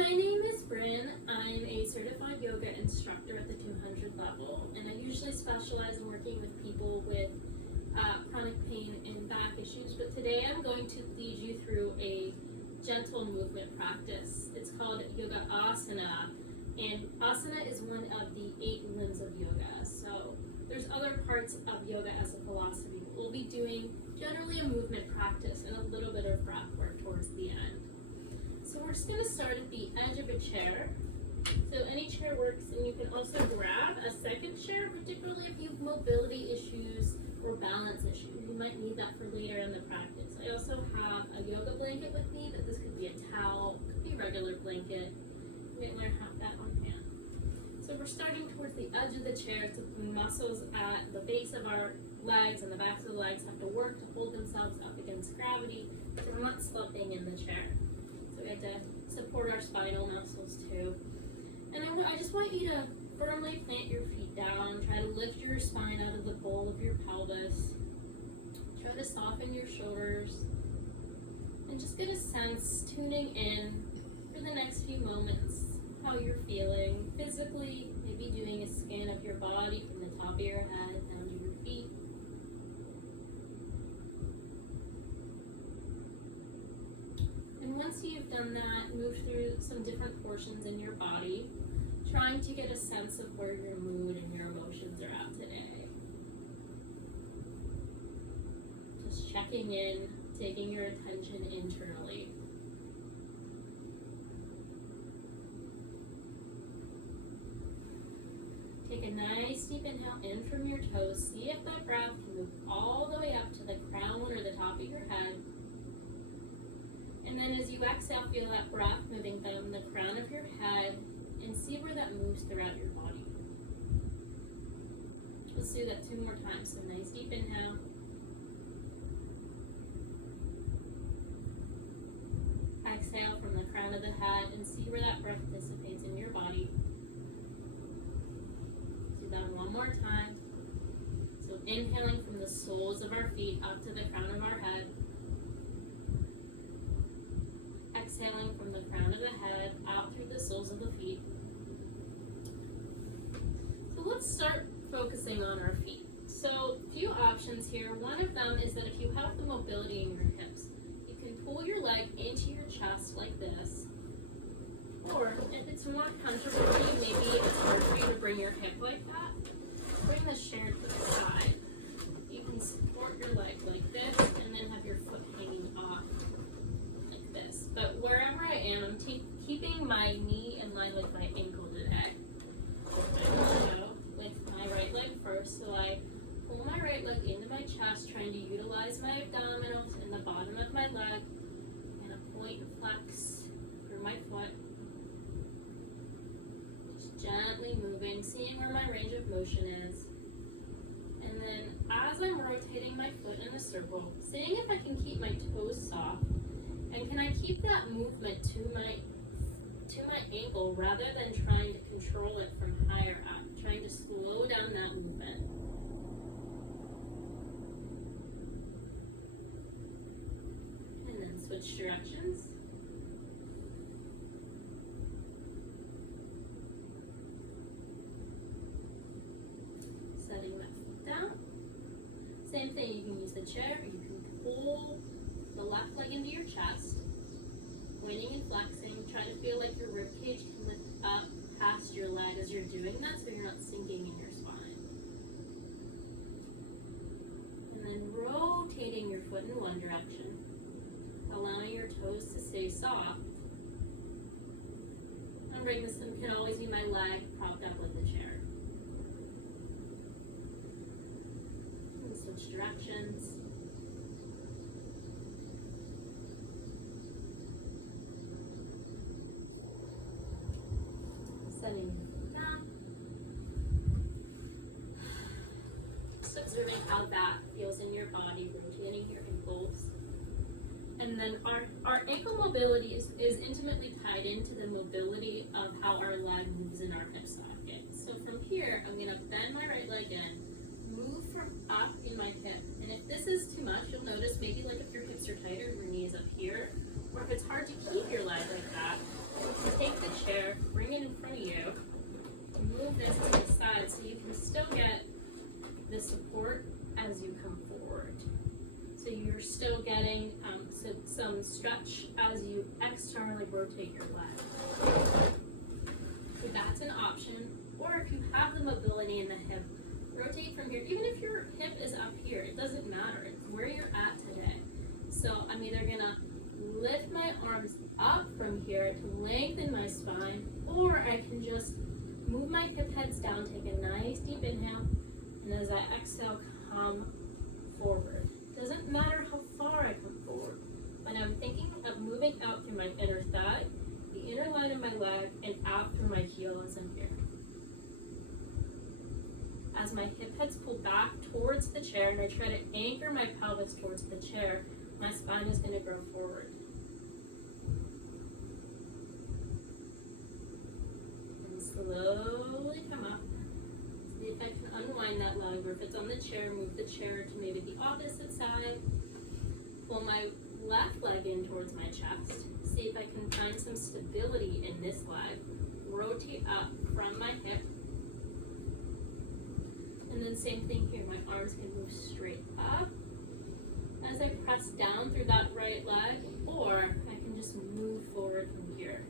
my name is Brynn. I'm a certified yoga instructor at the 200 level, and I usually specialize in working with people with chronic pain and back issues, but today I'm going to lead you through a gentle movement practice. It's called Yoga Asana, and Asana is one of the 8 limbs of yoga. So there's other parts of yoga as a philosophy. We'll be doing generally a movement practice and a little bit of breath work towards the end. So we're just going to start at the edge of a chair. So any chair works, and you can also grab a second chair, particularly if you have mobility issues or balance issues. You might need that for later in the practice. I also have a yoga blanket with me, but this could be a towel, could be a regular blanket. You might want to have that on hand. So we're starting towards the edge of the chair, so the muscles at the base of our legs and the backs of the legs have to work to hold themselves up against gravity, so we're not slipping in the chair. So we have to support our spinal muscles too. And I just want you to firmly plant your feet down. Try to lift your spine out of the bowl of your pelvis. Try to soften your shoulders. And just get a sense, tuning in for the next few moments, how you're feeling physically, maybe doing a scan of your body from the top of your head down to your feet. And once you've done that, move through some different portions in your body, trying to get a sense of where your mood and your emotions are at today. Just checking in, taking your attention internally. Take a nice deep inhale in from your toes. See if that breath can move all the way up to the crown or the top of your head. And then as you exhale, feel that breath moving from the crown of your head and see where that moves throughout your body. Let's do that 2 more times. So nice deep inhale. Exhale from the crown of the head and see where that breath dissipates in your body. Do that 1 more time. So inhaling from the soles of our feet up to the crown of our head. Exhaling from the crown of the head out through the soles of the feet. So let's start focusing on our feet. So a few options here. One of them is that if you have the mobility in your hips, you can pull your leg into your chest like this. Or if it's more comfortable for you, maybe it's hard for you to bring your hip like that, bring the chair to the side. You can support your leg like this and then have your foot hanging off. But wherever I am, I'm keeping my knee in line with my ankle today. I'm going to go with my right leg first. So I pull my right leg into my chest, trying to utilize my abdominals in the bottom of my leg, and a point and flex through my foot. Just gently moving, seeing where my range of motion is. And then as I'm rotating my foot in a circle, seeing if I can keep my toes soft. And can I keep that movement to my ankle rather than trying to control it from higher up, trying to slow down that movement. And then switch directions. Setting my foot down. Same thing, you can use the chair, or you can pull the left leg into your chest, pointing and flexing. Try to feel like your rib cage can lift up past your leg as you're doing that, so you're not sinking in your spine. And then rotating your foot in one direction, allowing your toes to stay soft. Remembering this can always be my leg propped up with the chair. And switch directions. Setting your foot down. Just observing how that feels in your body, rotating your ankles. And then our ankle mobility is intimately tied into the mobility of how our leg moves in our hip socket. So from here, I'm going to bend my right leg in, move from up in my hip. And if this is too much, you'll notice maybe like if your hips are tighter, your knee is up here, or if it's hard to keep your leg like that, take this to the side so you can still get the support as you come forward. So you're still getting some stretch as you externally rotate your leg. So that's an option. Or if you have the mobility in the hip, rotate from here. Even if your hip is up here, it doesn't matter. It's where you're at today. So I'm either gonna lift my arms up from here to lengthen my spine, or I can just move my hip heads down, take a nice deep inhale, and as I exhale, come forward. Doesn't matter how far I come forward, but I'm thinking of moving out through my inner thigh, the inner line of my leg, and out through my heel as I'm here. As my hip heads pull back towards the chair and I try to anchor my pelvis towards the chair, my spine is going to grow forward. And slowly come up. See if I can unwind that leg, or if it's on the chair, move the chair to maybe the opposite side. Pull my left leg in towards my chest. See if I can find some stability in this leg. Rotate up from my hip. And then same thing here, my arms can move straight up as I press down through that right leg, or I can just move forward from here.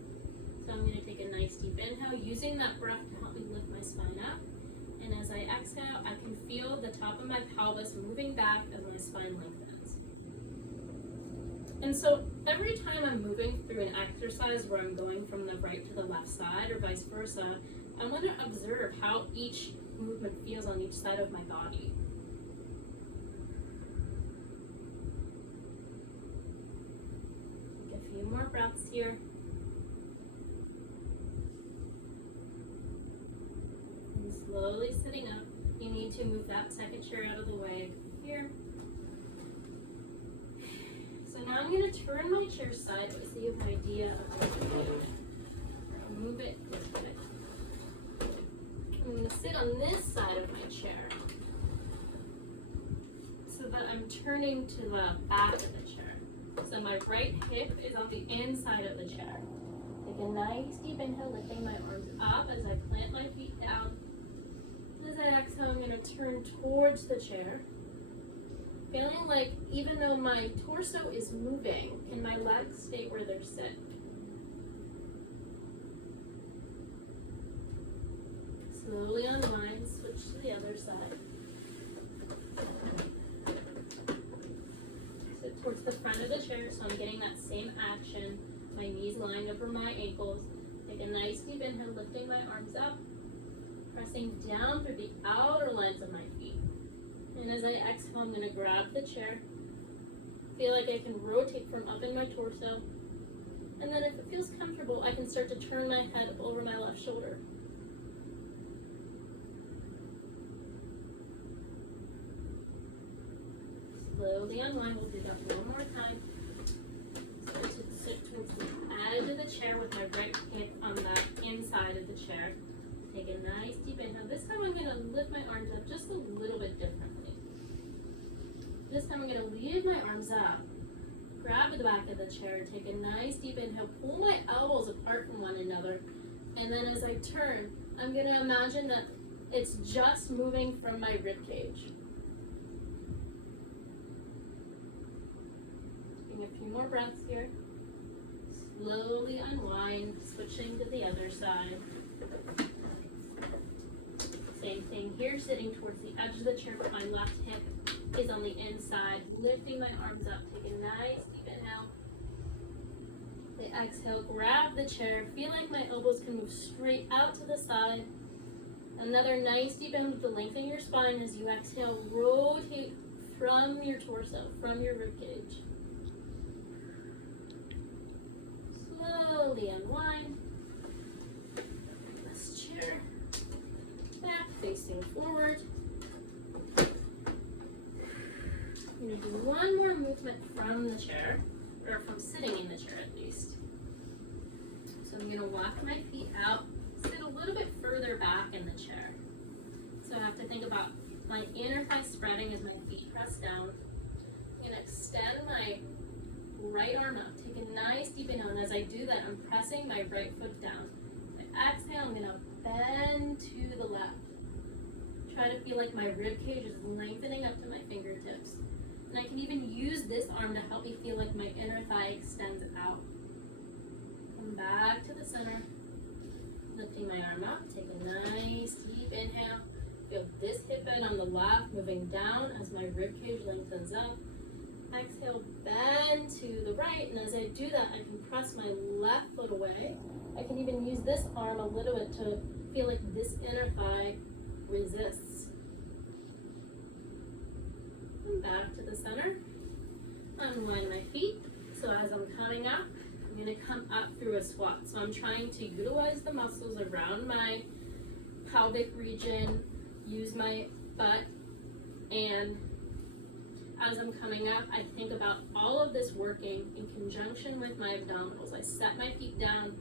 So I'm going to take a nice deep inhale, using that breath to help me lift my spine up. And as I exhale, I can feel the top of my pelvis moving back as my spine lengthens. And so every time I'm moving through an exercise where I'm going from the right to the left side or vice versa, I want to observe how each movement feels on each side of my body. Take a few more breaths here. And slowly sitting up, you need to move that second chair out of the way here. So now I'm going to turn my chair sideways so you have an idea of how to move it. Move it this way. I'm going to sit on this side of my chair so that I'm turning to the back of the chair. So my right hip is on the inside of the chair. Take a nice deep inhale, lifting my arms up as I plant my feet down. As I exhale, I'm going to turn towards the chair. Feeling like even though my torso is moving, can my legs stay where they're set? Slowly unwind, switch to the other side. Sit towards the front of the chair so I'm getting that same action. My knees lined over my ankles. Take a nice deep inhale, lifting my arms up, pressing down through the outer lines of my feet. And as I exhale, I'm going to grab the chair. Feel like I can rotate from up in my torso. And then if it feels comfortable, I can start to turn my head over my left shoulder. Slowly unwind. We'll do that one more time. Start to sit towards the edge of the chair with my right hip on the inside of the chair. Take a nice deep inhale. This time I'm going to lift my arms up just a little bit differently. This time I'm going to leave my arms up. Grab the back of the chair. Take a nice deep inhale. Pull my elbows apart from one another. And then as I turn, I'm going to imagine that it's just moving from my rib cage. Taking a few more breaths here. Slowly unwind, switching to the other side. Same thing here, sitting towards the edge of the chair, but my left hip is on the inside. Lifting my arms up, take a nice deep inhale. The exhale, grab the chair. Feel like my elbows can move straight out to the side. Another nice deep inhale to lengthen your spine as you exhale. Rotate from your torso, from your ribcage. Slowly unwind. This chair back facing forward. I'm going to do one more movement from the chair, or from sitting in the chair at least. So I'm going to walk my feet out, sit a little bit further back in the chair. So I have to think about my inner thigh spreading as my feet press down. I'm going to extend my right arm up, take a nice deep inhale, and as I do that, I'm pressing my right foot down. As I exhale, I'm going to bend to the left. Try to feel like my rib cage is lengthening up to my fingertips. And I can even use this arm to help me feel like my inner thigh extends out. Come back to the center. Lifting my arm up, take a nice deep inhale. Feel this hip bend on the left, moving down as my rib cage lengthens up. Exhale, bend to the right, and as I do that, I can press my left foot away. I can even use this arm a little bit to feel like this inner thigh resists. And back to the center. Unwind my feet. So as I'm coming up, I'm going to come up through a squat. So I'm trying to utilize the muscles around my pelvic region, use my butt, and as I'm coming up, I think about all of this working in conjunction with my abdominals. I set my feet down,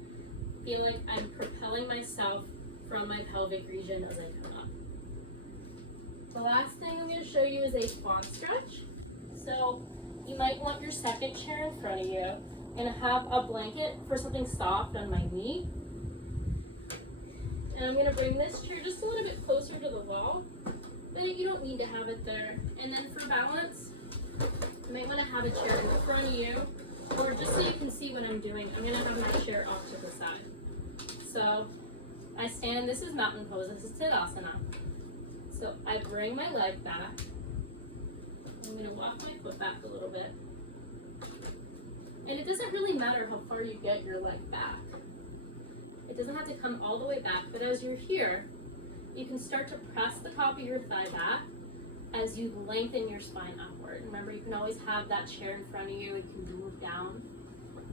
feel like I'm propelling myself from my pelvic region as I come up. The last thing I'm going to show you is a quad stretch. So you might want your second chair in front of you. I'm going to have a blanket for something soft on my knee. And I'm going to bring this chair just a little bit closer to the wall, but you don't need to have it there. And then for balance, you might want to have a chair in front of you, or just so you can see what I'm doing, I'm going to have my chair off to the side. So I stand, this is mountain pose, this is Tadasana. So I bring my leg back. I'm going to walk my foot back a little bit. And it doesn't really matter how far you get your leg back. It doesn't have to come all the way back, but as you're here, you can start to press the top of your thigh back as you lengthen your spine upward. Remember, you can always have that chair in front of you. It can move down.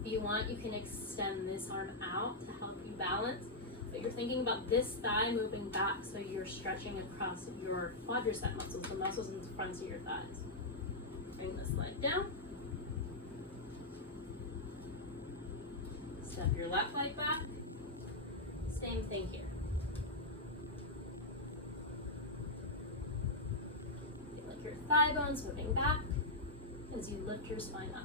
If you want, you can extend this arm out to help you balance. But you're thinking about this thigh moving back, so you're stretching across your quadricep muscles, the muscles in the fronts of your thighs. Bring this leg down. Step your left leg back. Same thing here. Feel like your thigh bones moving back as you lift your spine up.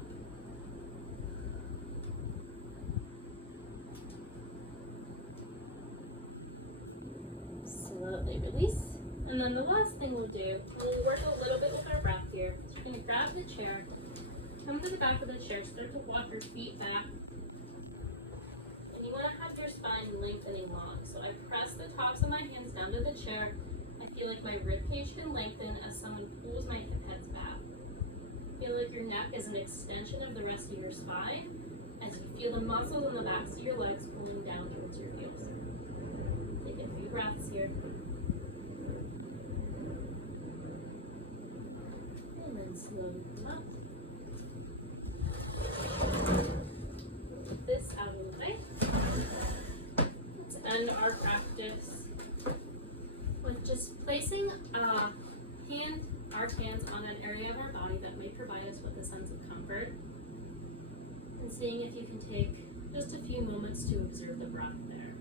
Slowly release. And then the last thing we'll do, we'll work a little bit with our breath here. So you're going to grab the chair, come to the back of the chair, start to walk your feet back. And you want to have your spine lengthening long. So I press the tops of my hands down to the chair. I feel like my rib cage can lengthen as someone pulls my hip heads back. Feel like your neck is an extension of the rest of your spine as you feel the muscles on the backs of your legs pulling down towards your heels. Take a few breaths here. And then slowly come up. Put this out of the way. Let's end our practice with just placing our hands on an area of our body that may provide us with a sense of comfort, and seeing if you can take just a few moments to observe the breath there.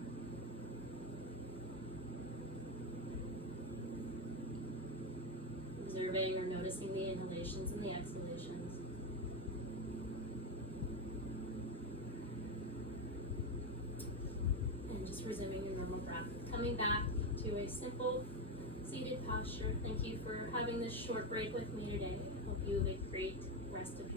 Observing or noticing the inhalations and the exhalations. And just resuming your normal breath. Coming back to a simple seated posture. Thank you for having this short break with me today. I hope you have a great rest of